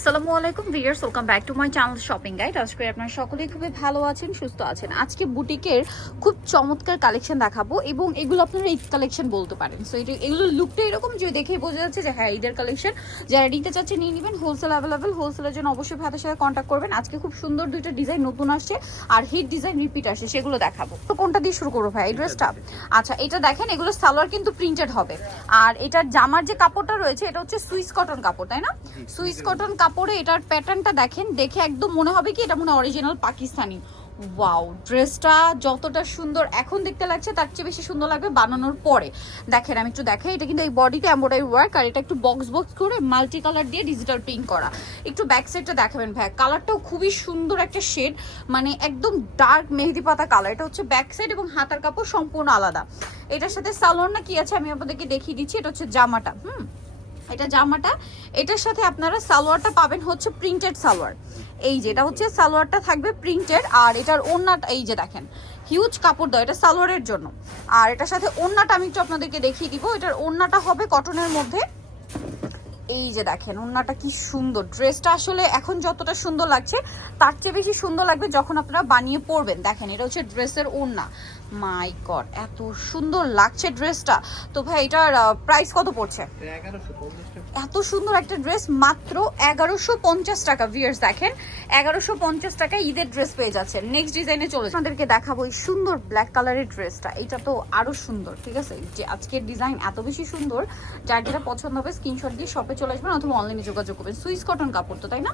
আসসালামু আলাইকুম viewers, welcome back to my channel shopping guide. আশা করি আপনারা সকলেই খুবই ভালো আছেন, সুস্থ আছেন। আজকে বুটিকের খুব চমৎকার কালেকশন দেখাবো এবং এগুলো আপনারা ঈদ কালেকশন বলতে পারেন। সো এগুলো লুকটা এরকম যে দেখে বোঝা যাচ্ছে যে হ্যাঁ ঈদের কালেকশন। যারা নিতে চাচ্ছে নিয়ে নেবেন, হোলসেল অ্যাভেলেবেল। হোলসেলের জন্য অবশ্যই ভাইদের সাথে কন্ট্যাক্ট করবেন। আজকে খুব সুন্দর দুইটা ডিজাইন নতুন আসছে আর হিট ডিজাইন রিপিট আসছে, সেগুলো দেখাবো। তো কোনটা দিয়ে শুরু করবো ভাই? এই ড্রেসটা। আচ্ছা, এটা দেখেন, এগুলো সালোয়ার কিন্তু প্রিন্টেড হবে আর এটার জামার যে কাপড়টা রয়েছে এটা হচ্ছে সুইস কটন কাপড়, তাই না? সুইস কটন কাপড়ে এটার প্যাটার্নটা দেখেন, দেখে একদম মনে হবে কি এটা মনে অরিজিনাল পাকিস্তানি। ওয়াও, ড্রেসটা যতটা সুন্দর এখন দেখতে লাগছে তার চেয়ে বেশি সুন্দর লাগবে বানানোর পরে। দেখেন, আমি একটু দেখাই, এটা কিন্তু এই বডিতে এমব্রয়ডারি ওয়ার্ক আর এটা একটু বক্স বক্স করে মাল্টি কালার দিয়ে ডিজিটাল প্রিন্ট করা। একটু ব্যাক সাইডটা দেখাবেন ভাই, কালারটাও খুবই সুন্দর একটা শেড, মানে একদম ডার্ক মেহেদি পাতা কালার। এটা হচ্ছে ব্যাক সাইড এবং হাতার কাপড় সম্পূর্ণ আলাদা। এটার সাথে সালোয়ার না কি আছে আমি আপনাদেরকে দেখিয়ে দিচ্ছি। এটা হচ্ছে জামাটা, এটা জামাটা, এটার সাথে আপনারা সালোয়ারটা পাবেন হচ্ছে প্রিন্টেড সালোয়ার। এই যে এটা হচ্ছে সালোয়ারটা থাকবে প্রিন্টেড আর এটার ওড়নাটা এই যে দেখেন হিউজ কাপড় দেওয়া, এটা সালোয়ারের জন্য। আর এটার সাথে ওড়নাটা আমি একটু আপনাদেরকে দেখিয়ে দিব। এটার ওড়নাটা হবে কটনের মধ্যে। এই যে দেখেন ওড়নাটা কি সুন্দর। ড্রেসটা আসলে এখন যতটা সুন্দর লাগছে তার চেয়ে বেশি সুন্দর লাগবে যখন আপনারা বানিয়ে পরবেন। দেখেন এটা হচ্ছে ড্রেসের ওড়না। মাই গড, এত সুন্দর লাগছে ড্রেসটা। তো ভাই এটার প্রাইস কত পড়ছে? এত সুন্দর একটা ড্রেস মাত্র 1150 টাকা। ভিউয়ার্স দেখেন 1150 টাকা ঈদের ড্রেস পেয়ে যাচ্ছেন। নেক্সট ডিজাইনে চলে আপনাদেরকে দেখাবো এই সুন্দর ব্ল্যাক কালারের ড্রেসটা। এটা তো আরো সুন্দর, ঠিক আছে? যে আজকের ডিজাইন এত বেশি সুন্দর, যার যেটা পছন্দ হবে স্ক্রিনশট দিয়ে শপে চলে আসবেন অথবা অনলাইনে যোগাযোগ করবেন। সুইস কটন কাপড় তো, তাই না?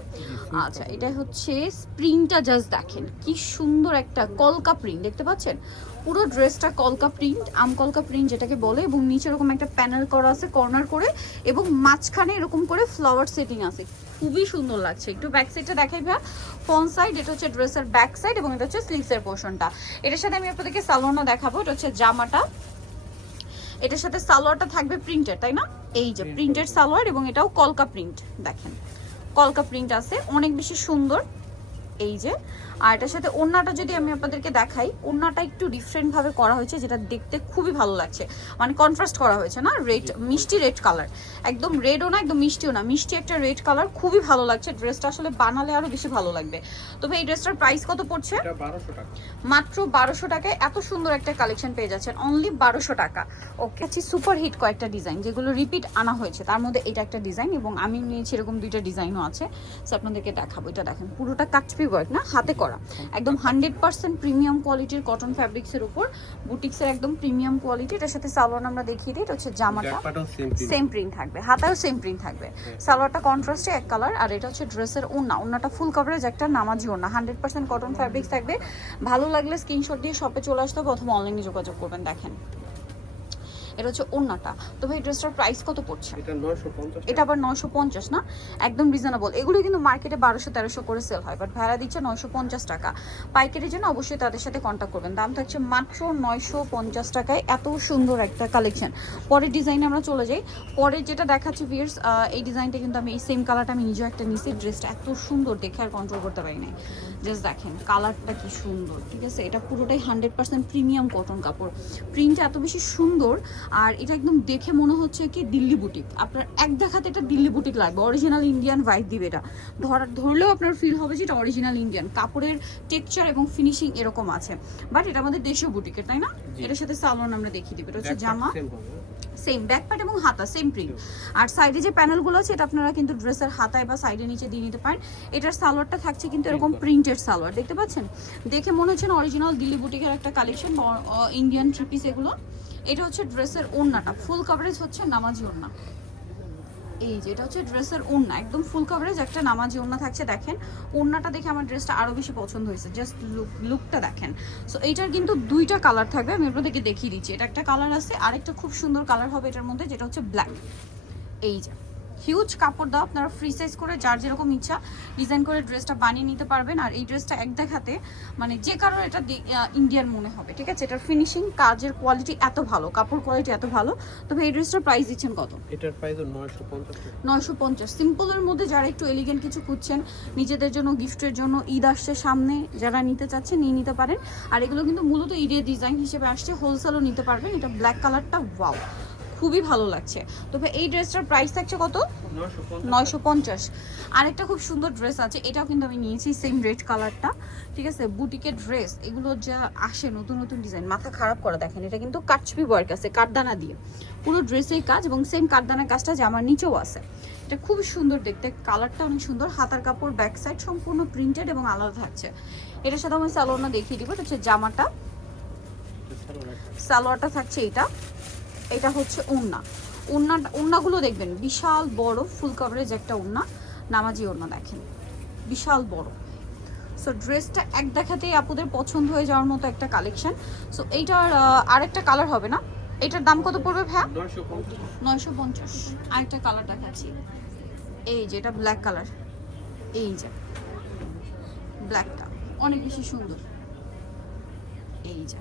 আচ্ছা, এটা হচ্ছে প্রিন্টটা জাস্ট দেখেন কি সুন্দর একটা কলকা প্রিন্ট, দেখতে পাচ্ছেন? পুরো ড্রেসটা কলকা প্রিন্ট, আম কলকা প্রিন্ট যেটাকে বলে, এবং নিচে এরকম একটা প্যানেল করা আছে কর্নার করে এবং মাঝখানে এরকম করে ফ্লাওয়ার সেটিং আছে। খুবই সুন্দর লাগছে। একটু ব্যাক সাইডটা দেখাই ভাইয়া। ফ্রন্ট সাইড, এটা হচ্ছে ড্রেসের ব্যাক সাইড এবং এটা হচ্ছে স্লিভসের পোর্শনটা। এটার সাথে আমি আপনাদেরকে সালোয়ারটা দেখাবো। এটা হচ্ছে জামাটা, এটার সাথে সালোয়ারটা থাকবে প্রিন্টেড, তাই না? এই যে প্রিন্টেড সালোয়ার এবং এটাও কলকা প্রিন্ট। দেখেন কলকা প্রিন্ট আছে, অনেক বেশি সুন্দর। এই যে, আর এটার সাথে ওড়নাটা যদি আমি আপনাদেরকে দেখাই, ওড়নাটা একটু ডিফারেন্ট ভাবে করা হয়েছে যেটা দেখতে খুবই ভালো লাগছে। মানে কন্ট্রাস্ট করা হয়েছে না, রেড, মিষ্টি রেড কালার, একদম রেডও না একদম মিষ্টিও না, মিষ্টি একটা রেড কালার। খুবই ভালো লাগছে ড্রেসটা, আসলে বানালে আরো বেশি ভালো লাগবে। তবে এই ড্রেসটার প্রাইস কত পড়ছে? মাত্র 1200 টাকায় এত সুন্দর একটা কালেকশন পেয়ে যাচ্ছেন, অনলি 1200 টাকা। ওকে, আচ্ছা, সুপার হিট কয়েকটা ডিজাইন যেগুলো রিপিট আনা হয়েছে, তার মধ্যে এটা একটা ডিজাইন এবং আমি নিয়েছি এরকম দুইটা ডিজাইনও আছে, সো আপনাদেরকে দেখাবো। এটা দেখেন পুরোটা কাটপি ওয়ার্ক না, হাতে করা, একদম 100% প্রিমিয়াম কোয়ালিটির কটন ফ্যাব্রিক্সের উপর, বুটিক্সের একদম প্রিমিয়াম কোয়ালিটি। এটার সাথে সালোয়ার আমরা দেখিয়ে দিই। এটা হচ্ছে জামাটা সেম প্রিন্ট থাকবে, হাতাও সেম প্রিন্ট থাকবে, সালোয়ারটা কন্ট্রাস্টে এক কালার। আর এটা হচ্ছে ড্রেসের ওড়না, ওড়নাটা ফুল কভারেজ একটা নামাজি ওড়না, 100% কটন ফ্যাব্রিক্স থাকবে। ভালো লাগলে স্ক্রিনশট দিয়ে শপে চলে আসতে হবে অথবা অনলাইনে যোগাযোগ করবেন। দেখেন এটা হচ্ছে ওড়নাটা। তো ভাই ড্রেসটার প্রাইস কত পড়ছে? এটা আবার 950 না, একদম রিজনেবল। এগুলো কিন্তু মার্কেটে 1200-1300 করে সেল হয়, বাট ভাড়া দিচ্ছে 950 টাকা। পাইকারির জন্য অবশ্যই তাদের সাথে কন্ট্যাক্ট করবেন। দাম থাকছে মাত্র 950 টাকায়, এত সুন্দর একটা কালেকশন। পরের ডিজাইনে আমরা চলে যাই। পরের যেটা দেখাচ্ছি ভিউয়ার্স, এই ডিজাইনটা কিন্তু আমি এই সেম কালারটা আমি নিজেও একটা নিছি। ড্রেসটা এত সুন্দর দেখে আর কন্ট্রোল করতে পারি নাই। জাস্ট দেখেন কালারটা কি সুন্দর, ঠিক আছে? এটা পুরোটাই 100% প্রিমিয়াম কটন কাপড়, প্রিন্টটা এত বেশি সুন্দর। আর এটা একদম দেখে মনে হচ্ছে কি দিল্লি বুটিক। আপনার এক দেখাতে এটা দিল্লি বুটিক লাগবে, অরিজিনাল ইন্ডিয়ান ভাইব দিবে এটা। ধরলেও আপনার ফিল হবে যে এটা অরিজিনাল ইন্ডিয়ান। কাপড়ের টেক্সচার এবং ফিনিশিং এরকম আছে, বাট এটা আমাদের দেশীয় বুটিকের, তাই না? এটার সাথে সালোয়ার আমরা দেখিয়ে দিই। এটা হচ্ছে জামা, সেম ব্যাক পার্ট এবং হাতা সেম প্রিন্ট। আর সাইডে যে প্যানেলগুলো আছে এটা আপনারা কিন্তু ড্রেসের হাতায় বা সাইডে নিচে দিয়ে নিতে পারেন। এটার সালোয়ারটা থাকছে কিন্তু এরকম প্রিন্টেড সালোয়ার, দেখতে পাচ্ছেন? দেখে মনে হচ্ছে না অরিজিনাল দিল্লি বুটিকের একটা কালেকশন, ইন্ডিয়ান থ্রি পিস এগুলো। এটা হচ্ছে ড্রেসের ওড়নাটা, ফুল কভারেজ হচ্ছে নামাজি ওড়না। এই যে এটা হচ্ছে ড্রেসের ওড়না, একদম ফুল কভারেজ একটা নামাজি ওড়না থাকছে। দেখেন ওড়নাটা দেখে আমার ড্রেসটা আরো বেশি পছন্দ হয়েছে, জাস্ট লুকটা দেখেন। সো এইটার কিন্তু দুইটা কালার থাকবে, আমি আপনাদেরকে দেখিয়ে দিচ্ছি। এটা একটা কালার আছে, আরেকটা খুব সুন্দর কালার হবে এটার মধ্যে, যেটা হচ্ছে ব্ল্যাক। এই যে হিউজ কাপড় দাও, আপনারা ফ্রি সাইজ করে যার যেরকম ইচ্ছা ডিজাইন করে ড্রেসটা বানিয়ে নিতে পারবেন। আর এই ড্রেসটা এক দেখাতে মানে যে কারোর এটা ইন্ডিয়ান মনে হবে, ঠিক আছে? এটার ফিনিশিং, কাজের কোয়ালিটি এত ভালো, কাপড় কোয়ালিটি এত ভালো। তবে এই ড্রেসটার প্রাইস দিচ্ছেন কত? এটার প্রাইস 950। 950। সিম্পলের মধ্যে যারা একটু এলিগেন্ট কিছু খুঁজছেন নিজেদের জন্য, গিফটের জন্য, ঈদ আসছে সামনে, যারা নিতে চাচ্ছেন নিয়ে নিতে পারেন। আর এগুলো কিন্তু মূলত ঈদের ডিজাইন হিসেবে আসছে, হোলসেলও নিতে পারবেন। এটা ব্ল্যাক কালারটা ওয়াও, খুবই ভালো লাগছে। তবে এই ড্রেসটার প্রাইস থাকছে কত? 950 950। আরেকটা খুব সুন্দর ড্রেস আছে, এটাও কিন্তু আমি নিয়েছি সেম রেড কালারটা, ঠিক আছে। বুটিকের ড্রেস এগুলো যা আসে নতুন নতুন ডিজাইন, মাথা খারাপ করে দেখেন। এটা কিন্তু কাটছবি ওয়ার্ক আছে, কাঠদানা দিয়ে পুরো ড্রেসের কাজ, এবং সেম কাঠদানার কাজটা জামার নিচেও আছে। এটা খুব সুন্দর দেখতে, কালারটা অনেক সুন্দর। হাতার কাপড় ব্যাক সাইড সম্পূর্ণ প্রিন্টেড এবং আলাদা থাকছে। এটার সাথে আমি সালোয়ারটা দেখিয়ে দিব। এটা হচ্ছে জামাটা, সালোয়ারটা থাকছে এটা। এটা হচ্ছে ওড়না, ওড়নাগুলো দেখবেন বিশাল বড়, ফুল কভারেজ একটা ওড়না, নামাজি ওড়না দেখেন বিশাল বড়। সো ড্রেসটা এক দেখাতেই আপুদের পছন্দ হয়ে যাওয়ার মতো একটা কালেকশন। সো এইটার আরেকটা কালার হবে না, এটার দাম কত পড়বে ভাইয়া? 950। আরেকটা কালার দেখাচ্ছি, এই যে এটা ব্ল্যাক কালার, এই যে ব্ল্যাকটা অনেক বেশি সুন্দর। এই যে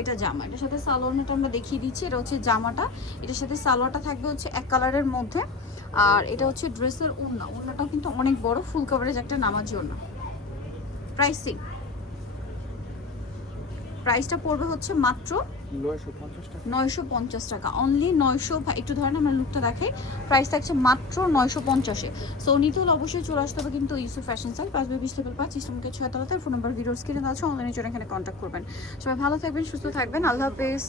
এটা জামা, এটার সাথে সালোয়ারটা আমরা দেখিয়ে দিচ্ছি। এটা হচ্ছে জামাটা, এটার সাথে সালোয়ারটা থাকবে হচ্ছে এক কালারের মধ্যে। আর এটা হচ্ছে ড্রেসের ওড়না, ওড়নাটাও কিন্তু অনেক বড়, ফুল কভারেজ একটা নামাজি ওড়না। প্রাইসিং, প্রাইসটা পড়বে হচ্ছে মাত্র 950 টাকা। 950 টাকা অনলি। 900, একটু ধরেন আমরা লুকটা দেখাই। প্রাইস থাকছে মাত্র 950-এ। সো নিতে হলে অবশ্যই চলে আসতে হবে কিন্তু ইউসুফ ফ্যাশন স্টাইল, 5/20 লেভেল 5, ইসলামকে 6 তলাতে। ফোন নাম্বার ভিডিওর স্ক্রিনে আছে, অনলাইনে জন্য এখানে কন্ট্যাক্ট করবেন। সবাই ভালো থাকবেন, সুস্থ থাকবেন, আল্লাহ হাফেজ।